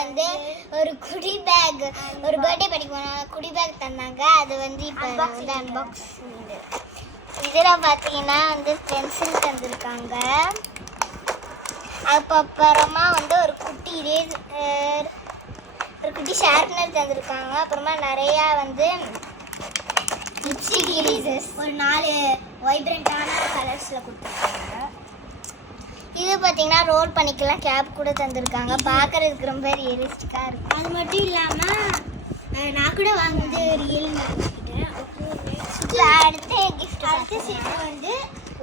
வந்து ஒரு குடி பேக், ஒரு பர்த்டே பார்ட்டிக்கு போன குடி பேக் தந்தாங்க. அது வந்து இப்போ வந்து அன்பாக்ஸ். இதில் பார்த்தீங்கன்னா வந்து பென்சில் தந்திருக்காங்க. அப்புறமா வந்து ஒரு குட்டி இரேசர், ஒரு குட்டி ஷார்ப்னர் தந்திருக்காங்க. அப்புறமா நிறையா வந்து லிப்ஸ்டிக் இரேசர்ஸ் ஒரு 4 வைப்ரண்டான கலர்ஸில் கொடுத்துருக்காங்க. இது பார்த்தீங்கன்னா ரோல் பண்ணிக்கலாம் கேப் கூட தந்திருக்காங்க. பார்க்கறதுக்கு ரொம்ப ரியலிஸ்டிக்காக இருக்கும். அது மட்டும் இல்லாமல் நான் கூட வாங்கினது ரியல் வாங்கிக்கிட்டேன். அடுத்த கிஃப்ட் செட்டு வந்து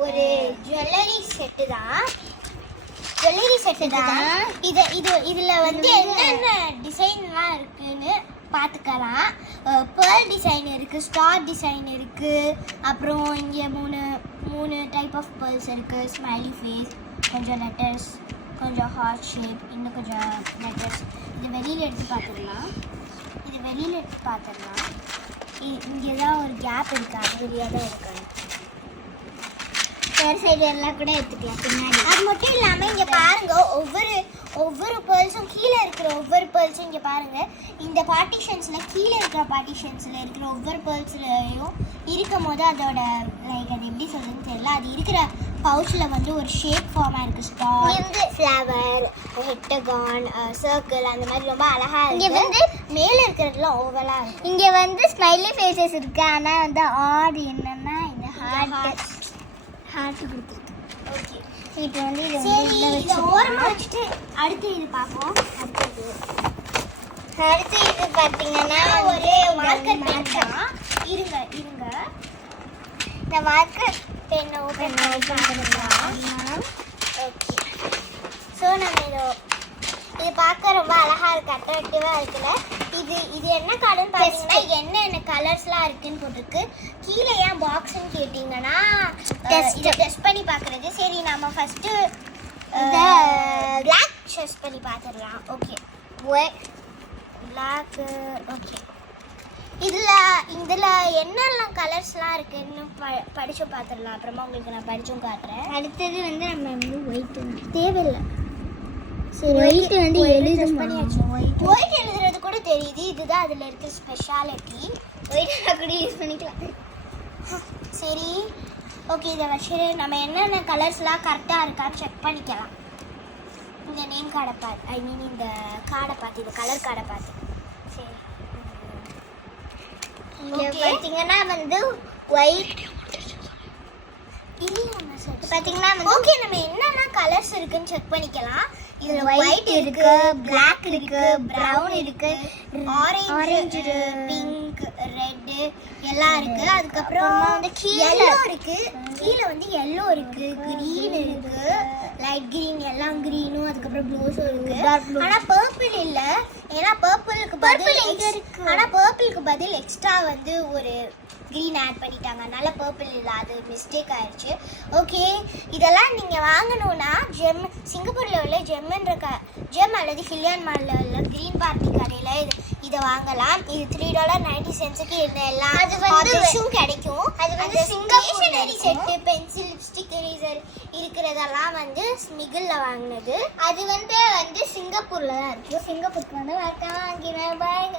ஒரு ஜுவல்லரி செட்டு தான். இதில் வந்து என்னென்ன டிசைன்லாம் இருக்குன்னு பார்த்துக்கலாம். பேர்ல் டிசைன் இருக்குது, ஸ்டார் டிசைன் இருக்குது. அப்புறம் இங்கே மூணு டைப் ஆஃப் பேர்ல்ஸ் இருக்குது. ஸ்மைலி ஃபேஸ், கொஞ்சம் லெட்டர்ஸ், கொஞ்சம் ஹார்ட் ஷேப், இன்னும் கொஞ்சம் லெட்டர்ஸ். இது வெளியில் எடுத்து பார்த்துடலாம். இங்கே தான் ஒரு கேப் இருக்குது, அது வெளியாக தான் இருக்குது. வேறு சைடு எல்லாம் கூட எடுத்துக்கலாம் பின்னாடி. அது மட்டும் இல்லாமல் இங்கே பாருங்கள், ஒவ்வொரு பேர்ல்ஸும் கீழே இருக்கிற ஒவ்வொரு பேர்ல்ஸும் இங்கே பாருங்கள். இந்த பார்ட்டிஷன்ஸில் கீழே இருக்கிற பார்ட்டிஷன்ஸில் இருக்கிற ஒவ்வொரு பேர்ல்ஸ்லையும் இருக்கும் போது அதோட லைக் அது எப்படி சொல்லுதுன்னு தெரியல. அது இருக்கிற பவுச்சில் வந்து ஒரு ஷேப் ஃபார்மாக இருக்குது. ஸ்டார், ஃப்ளவர், ஹெக்டகான், சர்க்கிள், அந்த மாதிரி ரொம்ப அழகாக இருக்குது. இங்கே வந்து மேலே இருக்கிறதுலாம் ஓவலாக இருக்குது. இங்கே வந்து ஸ்மைலி ஃபேஸஸ் இருக்குது. ஆனால் வந்து ஆட் என்னென்னா இந்த ஹார்ட் கொடுத்துருக்கு. ஓகே, இப்போ வந்து இதை ஓரமாக வச்சுட்டு அடுத்து இது பார்ப்போம். அடுத்து இது பார்த்தீங்கன்னா ஒரு மார்க்கர் பென் தான். இருங்க இந்த மார்க்கர் பென் ஓப்பன் பண்ணலாம். ஓகே, ஸோ நம்ம இது பார்க்க ரொம்ப அழகாக இருக்குது, அட்ராக்டிவாக இருக்குல்ல. இது என்ன கார்டுன்னு பார்த்தீங்கன்னா என்னென்ன கலர்ஸ்லாம் இருக்குன்னு போட்டிருக்கு. கீழே ஏன் பாக்ஸ்ன்னு கேட்டிங்கன்னா இதை டெஸ்ட் பண்ணி பார்க்குறது. சரி, நம்ம ஃபஸ்ட்டு பிளாக் டெஸ்ட் பண்ணி பார்த்துடலாம். Okay, black. ஓகே, இதில் என்னெல்லாம் கலர்ஸ்லாம் இருக்குன்னு படித்து பார்த்துடலாம். அப்புறமா உங்களுக்கு நான் படித்தும் காட்டுறேன். அடுத்தது வந்து நம்ம வந்து ஒயிட் தேவையில்லை. சரி, ஒயிட் வந்து ஒயிட் எழுதுறது கூட தெரியுது. இதுதான் அதில் இருக்க ஸ்பெஷாலிட்டி. ஒயிட் கூட யூஸ் பண்ணிக்கலாம். சரி, ஓகே, இதை வச்சு நம்ம என்னென்ன கலர்ஸ்லாம் கரெக்டாக இருக்கான்னு செக் பண்ணிக்கலாம். இந்த நேம் கார்டை பார்த்து, ஐ மீன் இந்த கார்டை பார்த்து, இந்த கலர் கார்டை பார்த்து. சரி, இங்கே பார்த்தீங்கன்னா வந்து ஒயிட் பார்த்தீங்கன்னா ஓகே, நம்ம என்னென்ன கலர்ஸ் இருக்குன்னு செக் பண்ணிக்கலாம். இதுல ஒயிட் இருக்கு, பிளாக் இருக்கு, பிரவுன் இருக்கு, ஆரஞ்சு, பிங்க், ரெட் எல்லாம் இருக்கு. அதுக்கப்புறம் வந்து எல்லோ இருக்கு. கீழே வந்து எல்லோ இருக்கு, கிரீன் இருக்கு, லைட் கிரீன், எல்லாம் கிரீனும், அதுக்கப்புறம் ப்ளூஸும் இருக்கு. ஆனா பர்பிள் இல்ல, ஏன்னா பர்பிளுக்கு பதில் எக்ஸ்ட்ரா வந்து ஒரு கிரீன் ஆட் பண்ணிட்டாங்க. அதனால பர்பிள் இல்லை, அது மிஸ்டேக் ஆயிடுச்சு. ஓகே, இதெல்லாம் நீங்கள் வாங்கணும்னா சிங்கப்பூரில் உள்ள ஜெம் அல்லது ஹில்லியன் மாலில் உள்ள கிரீன் பார்ட்டி கடையில் இதை வாங்கலாம். இது $3.90 இந்த எல்லா ஆப்ஷனும் கிடைக்கும். அது வந்து stationery set, pencil, lipstick, eraser இருக்கிறதெல்லாம் வந்து ஸ்மிகிளில் வாங்கினது. அது வந்து சிங்கப்பூரில் தான் இருக்குது. சிங்கப்பூருக்கு வந்து வரட்டாங்க. பாய்.